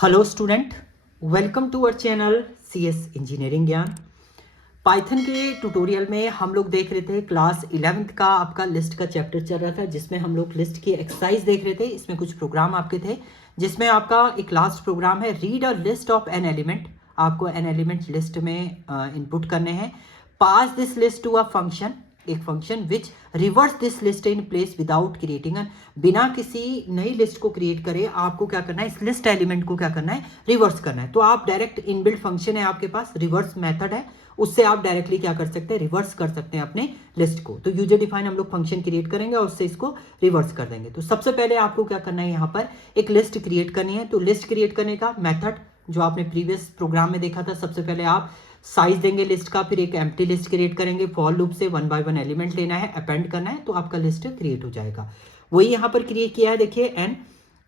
Hello student, welcome to our channel CS engineering Gyan. Python के tutorial में हम लोग देख रहे थे क्लास 11th का आपका लिस्ट का चैप्टर चल रहा था, जिसमें हम लोग लिस्ट की एक्सरसाइज देख रहे थे। इसमें कुछ प्रोग्राम आपके थे, जिसमें आपका एक लास्ट प्रोग्राम है read a list of N element. आपको एन एलिमेंट लिस्ट में इनपुट करने हैं। Pass this list to a function, एक function which reverse this list in place without creating an, बिना किसी नई लिस्ट को क्रिएट करे आपको क्या करना है, इस लिस्ट एलिमेंट को क्या करना है, रिवर्स करना है। तो आप डायरेक्ट इनबिल्ट फंक्शन है आपके पास, रिवर्स मेथड है, उससे आप डायरेक्टली क्या कर सकते हैं, रिवर्स कर सकते हैं अपने लिस्ट को। तो यूजर डिफाइन हम लोग फंक्शन क्रिएट करेंगे और उससे इसको रिवर्स कर देंगे। तो सबसे पहले आपको क्या करना है, यहाँ पर एक लिस्ट क्रिएट करनी है। तो लिस्ट क्रिएट करने का मेथड जो आपने प्रीवियस प्रोग्राम में देखा था, सबसे पहले आप साइज देंगे लिस्ट का, फिर एक एम्प्टी लिस्ट क्रिएट करेंगे। फॉर लूप से 1 बाय 1 एलिमेंट लेना है, अपेंड करना है, तो आपका लिस्ट क्रिएट हो जाएगा। वही यहाँ पर क्रिएट किया है, देखिए N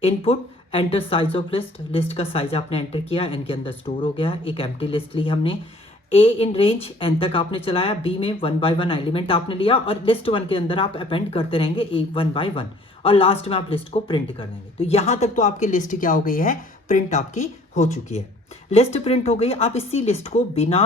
input enter size of list, list का साइज आपने एंटर किया, एन के अंदर स्टोर हो गया। एक एम्प्टी लिस्ट ली हमने, ए इन रेंज एन तक आपने चलाया, बी में 1 बाय 1 एलिमेंट आपने लिया, और लिस्ट 1 के अंदर आप अपेंड करते रहेंगे ए 1 बाय 1, और लास्ट में आप लिस्ट को प्रिंट कर देंगे। तो यहां तक तो आपकी लिस्ट क्या हो गई है, प्रिंट आपकी हो चुकी है। लिस्ट प्रिंट हो गई। आप इसी लिस्ट को बिना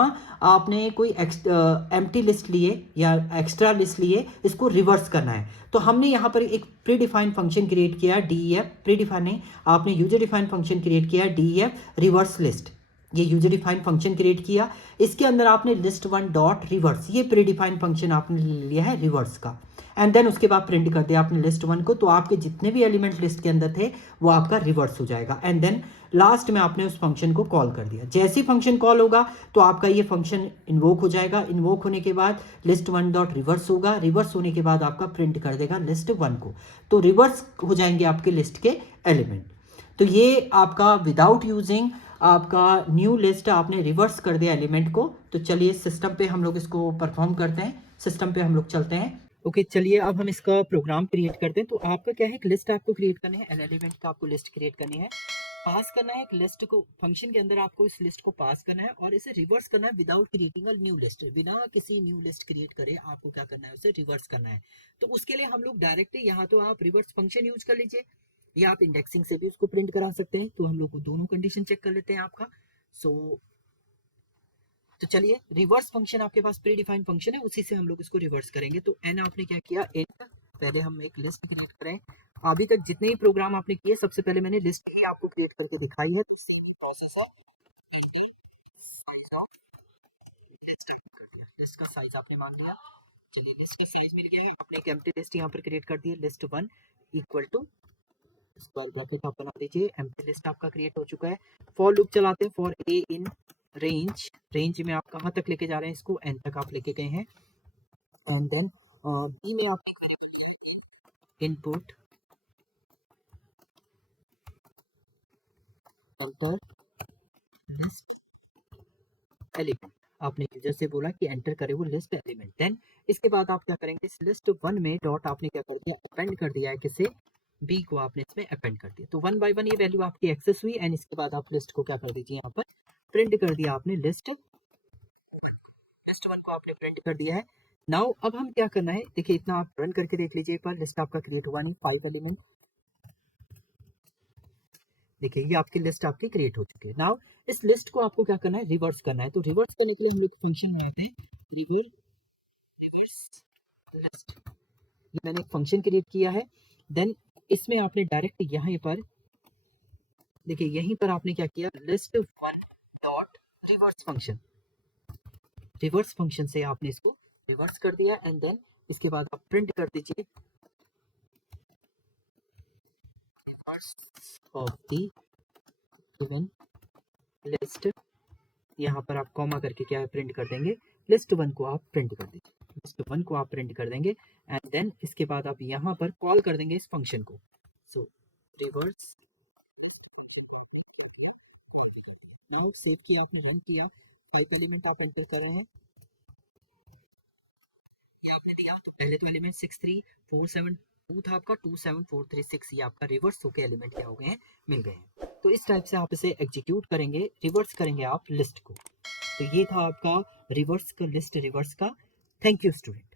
आपने कोई एम्प्टी लिस्ट लिए या एक्स्ट्रा लिस्ट लिए इसको रिवर्स करना है। तो हमने यहाँ पर एक प्री डिफाइंड फंक्शन क्रिएट किया DEF, प्री डिफाइन नहीं, आपने यूजर डिफाइंड फंक्शन क्रिएट किया DEF रिवर्स लिस्ट। ये यूजर डिफाइंड फंक्शन क्रिएट किया, इसके अंदर आपने लिस्ट 1 डॉट रिवर्स, ये प्री डिफाइंड फंक्शन आपने लिया है रिवर्स का, एंड देन उसके बाद प्रिंट कर दिया आपने लिस्ट 1 को। तो आपके जितने भी एलिमेंट लिस्ट के अंदर थे वो आपका रिवर्स हो जाएगा, एंड देन लास्ट में आपने उस फंक्शन को कॉल कर दिया। जैसे ही फंक्शन कॉल होगा तो आपका ये फंक्शन इन्वोक हो जाएगा। इन्वोक होने के बाद लिस्ट 1 डॉट रिवर्स होगा, रिवर्स होने के बाद आपका प्रिंट कर देगा लिस्ट 1 को। तो रिवर्स हो जाएंगे आपके लिस्ट के एलिमेंट। तो ये आपका विदाउट यूजिंग आपका न्यू लिस्ट आपने रिवर्स कर दिया एलिमेंट को। तो चलिए सिस्टम पे हम लोग इसको परफॉर्म करते हैं, सिस्टम पे हम लोग चलते हैं। ओके चलिए अब हम इसका प्रोग्राम क्रिएट करते हैं। तो आपका क्या है, एक लिस्ट आपको क्रिएट करनी है, एन एलिमेंट का आपको लिस्ट क्रिएट करनी है, पास करना है एक लिस्ट को फंक्शन के अंदर, आपको इस लिस्ट को पास करना है और इसे रिवर्स करना है without creating a new list. बिना किसी न्यू लिस्ट क्रिएट करे आपको क्या करना है, उसे रिवर्स करना है। तो उसके लिए हम लोग डायरेक्टली यहाँ तो आप रिवर्स फंक्शन यूज कर लीजिए, या आप इंडेक्सिंग से भी उसको प्रिंट करा सकते हैं। तो हम लोग दोनों कंडीशन चेक कर लेते हैं आपका। तो चलिए रिवर्स फंक्शन आपके पास प्री डिफाइंड फंक्शन है, उसी से हम लोग इसको रिवर्स करेंगे। तो एन आपने क्या किया, एन पहले हम एक लिस्ट क्रिएट करें। अभी तक जितने ही प्रोग्राम आपने किए सबसे पहले मैंने लिस्ट ही आपको क्रिएट करके दिखाई है। प्रोसेस है लिस्ट का साइज आपने मान लिया। चलिए लिस्ट का साइज मिल गया है, आपने एक एम्प्टी लिस्ट यहाँ पर क्रिएट कर दी है, list 1 equal to square bracket आप बना दीजिए, एम्प्टी लिस्ट आपका क्रिएट हो चुका है। फॉर लूप चलाते हैं, for a in range, range में आप कहाँ तक लेके जा रहे हैं इसको, एन तक आप लेके गए हैं, एंड देन बी में आप इनपुट एंटर लिस्ट एलिमेंट, आपने यूजर से बोला कि एंटर करे वो लिस्ट एलिमेंट। देन इसके बाद आप क्या करेंगे, इस लिस्ट 1 में डॉट आपने क्या कर दिया, अपेंड कर दिया है, किसे, बी को आपने इसमें अपेंड कर दिया। तो 1 बाय 1 ये वैल्यू आपकी एक्सेस हुई, एंड इसके बाद आप लिस्ट को क्या कर दीजिए, यहाँ पर प्रिंट कर दिया आपने लिस्ट 1 को आपने प्रिंट कर दिया है। नाउ अब हम क्या करना है, देखिए इतना आप रन करके देख लीजिए एक बार, लिस्ट आपका क्रिएट हुआ नहीं, 5 एलिमेंट, देखिए ये आपकी लिस्ट आपकी क्रिएट हो चुकी है। नाउ इस लिस्ट को आपको क्या करना है, रिवर्स करना है। तो रिवर्स करने के लिए हम लोग फंक्शन बनाते हैं, रिवर्स लिस्ट। ये मैंने एक फंक्शन क्रिएट किया है। देन इसमें आपने डायरेक्ट यहाँ पर देखिए, यहीं पर आपने क्या किया, list 1 dot reverse function, reverse function से आपने इसको रिवर्स कर दिया, एंड देन इसके बाद आप प्रिंट कर दीजिए ऑफ द गिवन लिस्ट। यहाँ पर आप कॉमा करके क्या है, प्रिंट कर देंगे, लिस्ट 1 को आप प्रिंट कर दीजिए, लिस्ट 1 को आप प्रिंट कर देंगे, एंड देन इसके बाद आप यहाँ पर कॉल कर देंगे इस फंक्शन को। सो रिवर्स, नाउ सेव किया आपने, रन किया, 5 एलिमेंट आप एंटर कर रहे हैं, ये आपने दिया। तो पहले तो एलिमेंट 6 3 4 7 2 था आपका, 2 7 4 3 6, ये आपका रिवर्स होके एलिमेंट क्या हो गए हैं, मिल गए हैं। तो इस टाइप से आप इसे एग्जीक्यूट करेंगे, रिवर्स करेंगे आप लिस्ट को। तो ये था आपका रिवर्स का लिस्ट रिवर्स का। Thank you student.